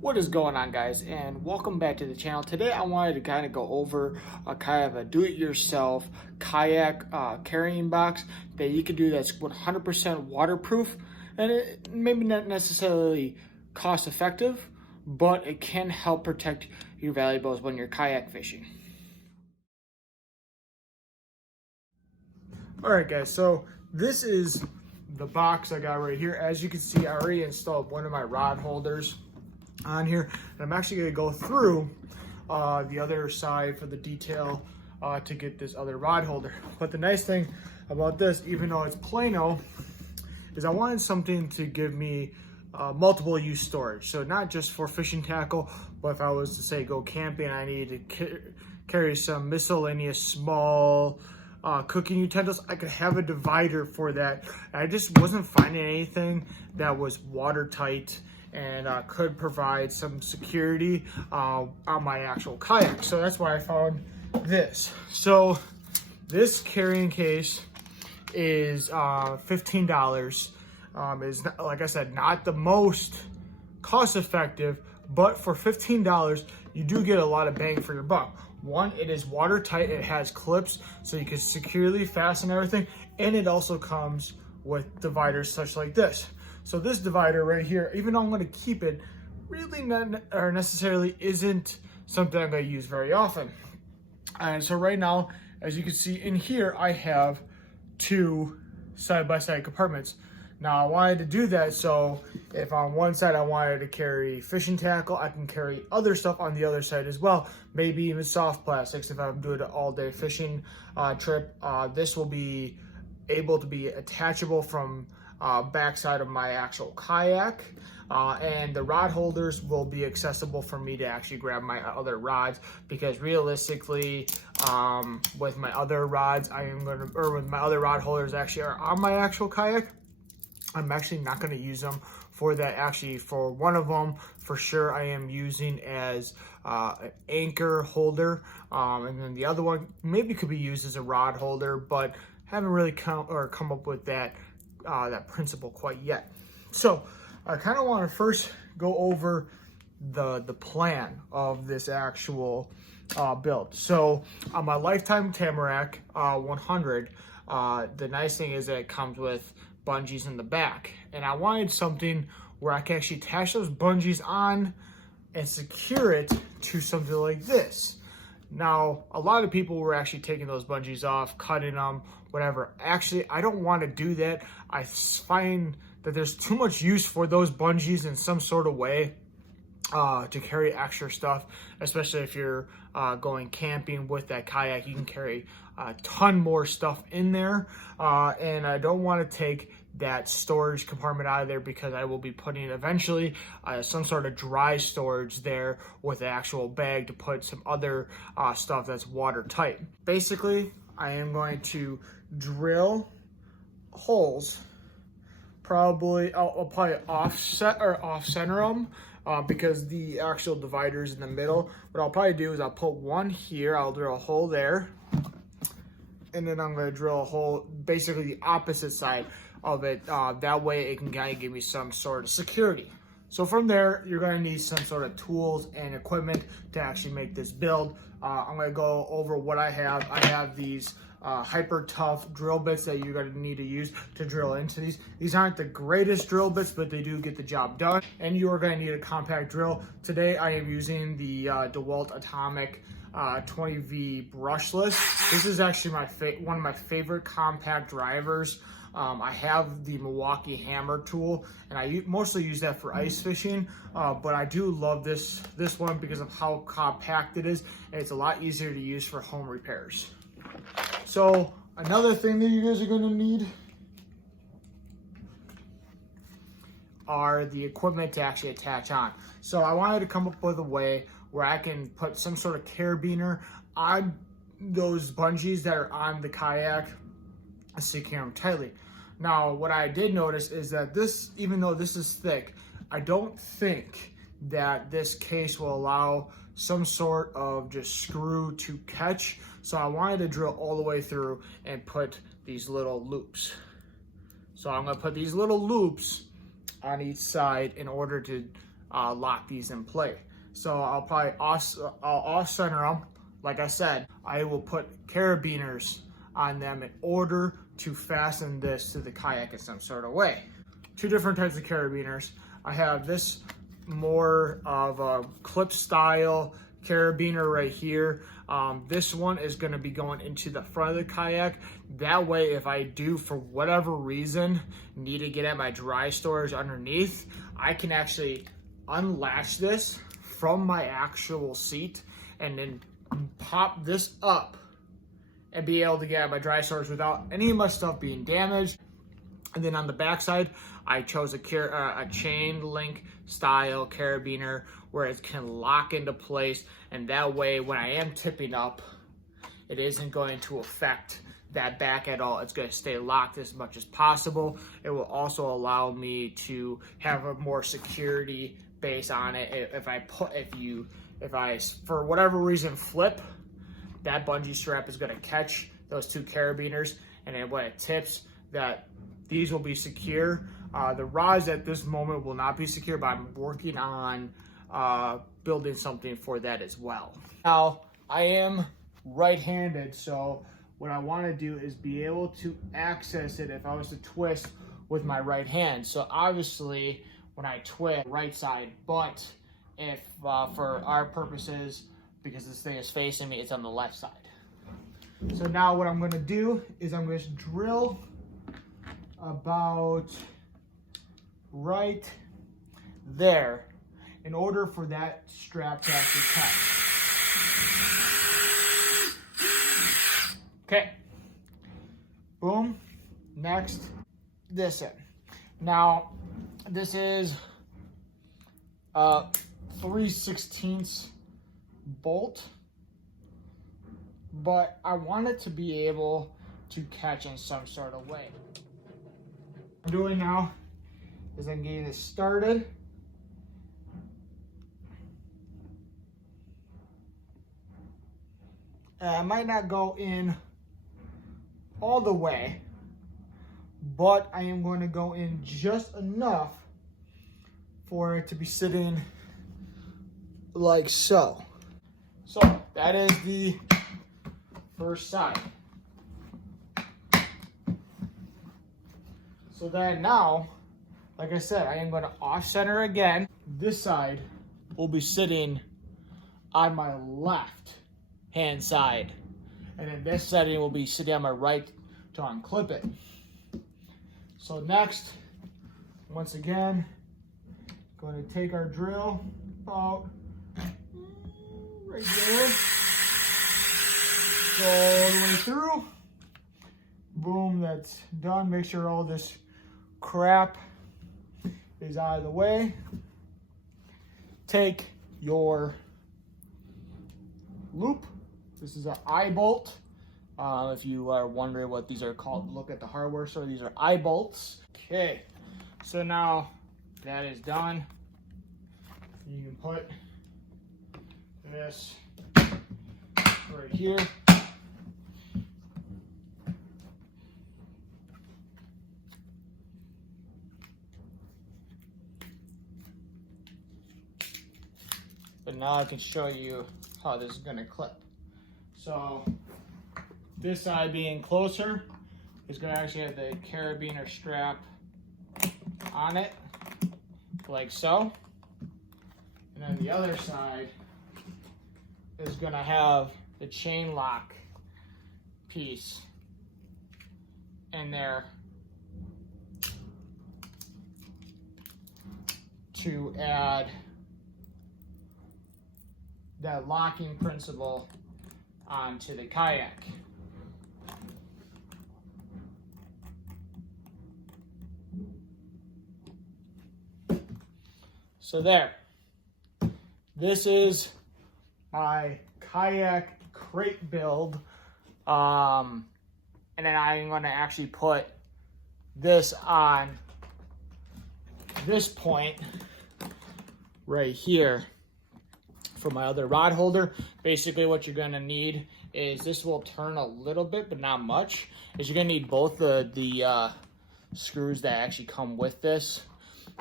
What is going on, guys, and welcome back to the channel. Today I wanted to kind of go over a kind of a do-it-yourself kayak carrying box that you can do that's 100% waterproof, and it maybe not necessarily cost effective, but it can help protect your valuables when you're kayak fishing. Alright guys, so this is the box I got right here. As you can see, I already installed one of my rod holders on here, and I'm actually going to go through the other side for the detail to get this other rod holder. But the nice thing about this, even though it's Plano, is I wanted something to give me multiple use storage. So not just for fishing tackle, but if I was to say go camping, I need to carry some miscellaneous small cooking utensils, I could have a divider for that. I just wasn't finding anything that was watertight and could provide some security on my actual kayak. So that's why I found this. So this carrying case is $15. Is, like I said, not the most cost effective, but for $15 you do get a lot of bang for your buck. One, it is watertight, it has clips so you can securely fasten everything, and it also comes with dividers such like this. So this divider right here, even though I'm going to keep it, really not or necessarily isn't something I'm going to use very often. And so right now, as you can see in here, I have two side-by-side compartments. Now I wanted to do that so if on one side I wanted to carry fishing tackle, I can carry other stuff on the other side as well. Maybe even soft plastics if I'm doing an all-day fishing trip. This will be able to be attachable from backside of my actual kayak, and the rod holders will be accessible for me to actually grab my other rods, because realistically with my other rods with my other rod holders actually are on my actual kayak, I'm actually not going to use them for that. Actually, for one of them for sure I am using as an anchor holder, and then the other one maybe could be used as a rod holder, but haven't really come up with that principle quite yet. So I kind of want to first go over the plan of this actual build. So on my Lifetime Tamarack 100, the nice thing is that it comes with bungees in the back, and I wanted something where I can actually attach those bungees on and secure it to something like this. Now, a lot of people were actually taking those bungees off, cutting them, whatever. Actually, I don't want to do that. I find that there's too much use for those bungees in some sort of way to carry extra stuff, especially if you're going camping with that kayak. You can carry a ton more stuff in there, and I don't want to take that storage compartment out of there, because I will be putting eventually some sort of dry storage there with an actual bag to put some other stuff that's watertight. Basically, I am going to drill holes. I'll probably offset or off-center them because the actual divider's in the middle. What I'll probably do is I'll put one here, I'll drill a hole there, and then I'm going to drill a hole basically the opposite side of it. That way it can kind of give me some sort of security. So from there, you're going to need some sort of tools and equipment to actually make this build. I'm going to go over what I have. I have these hyper tough drill bits that you're going to need to use to drill into these. These aren't the greatest drill bits, but they do get the job done. And you are going to need a compact drill. Today I am using the DeWalt Atomic 20V brushless. This is actually one of my favorite compact drivers. I have the Milwaukee hammer tool, and I mostly use that for ice fishing, but I do love this one because of how compact it is, and it's a lot easier to use for home repairs. So another thing that you guys are going to need are the equipment to actually attach on. So I wanted to come up with a way where I can put some sort of carabiner on those bungees that are on the kayak and secure them tightly. Now, what I did notice is that this, even though this is thick, I don't think that this case will allow some sort of just screw to catch. So I wanted to drill all the way through and put these little loops. So I'm going to put these little loops on each side in order to lock these in place. So I'll probably off center them. Like I said, I will put carabiners on them in order to fasten this to the kayak in some sort of way. Two different types of carabiners. I have this more of a clip style carabiner right here. This one is going to be going into the front of the kayak. That way, if I do, for whatever reason, need to get at my dry storage underneath, I can actually unlatch this from my actual seat and then pop this up and be able to get at my dry storage without any of my stuff being damaged. And then on the back side, I chose a chain link style carabiner where it can lock into place, and that way when I am tipping up, it isn't going to affect that back at all. It's going to stay locked as much as possible. It will also allow me to have a more security base on it. If I for whatever reason flip, that bungee strap is going to catch those two carabiners, and then when it tips, that these will be secure. The rods at this moment will not be secure, but I'm working on building something for that as well. Now, I am right-handed, so what I want to do is be able to access it if I was to twist with my right hand. So obviously, when I twist right side, but if for our purposes, because this thing is facing me, it's on the left side. So now what I'm going to do is I'm going to drill about right there in order for that strap to actually catch. Okay. Boom. Next, this in. Now, this is a 3/16 bolt, but I want it to be able to catch in some sort of way. What I'm doing now is I'm getting this started. I might not go in all the way, but I am going to go in just enough for it to be sitting like so. So that is the first side. So then now, like I said, I am going to off center again. This side will be sitting on my left hand side, and then this setting will be sitting on my right to unclip it. So next, once again, going to take our drill about right there, go all the way through. Boom, that's done. Make sure all this crap is out of the way. Take your loop. This is an eye bolt. If you are wondering what these are called, look at the hardware store. These are eye bolts. Okay, so now that is done. You can put this right here. But now I can show you how this is going to clip. So this side being closer is going to actually have the carabiner strap on it, like so. And then the other side is going to have the chain lock piece in there to add that locking principle onto the kayak. So there. This is my kayak crate build. And then I'm going to actually put this on this point right here for my other rod holder. Basically what you're going to need is, this will turn a little bit but not much, is you're going to need both the screws that actually come with this,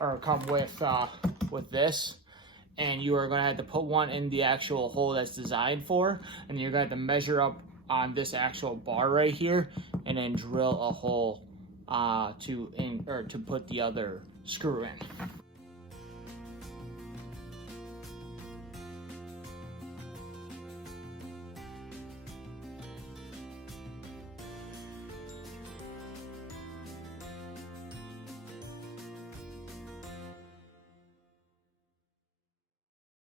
or come with this. and you are going to have to put one in the actual hole that's designed for, and you're going to have to measure up on this actual bar right here, and then drill a hole to put the other screw in.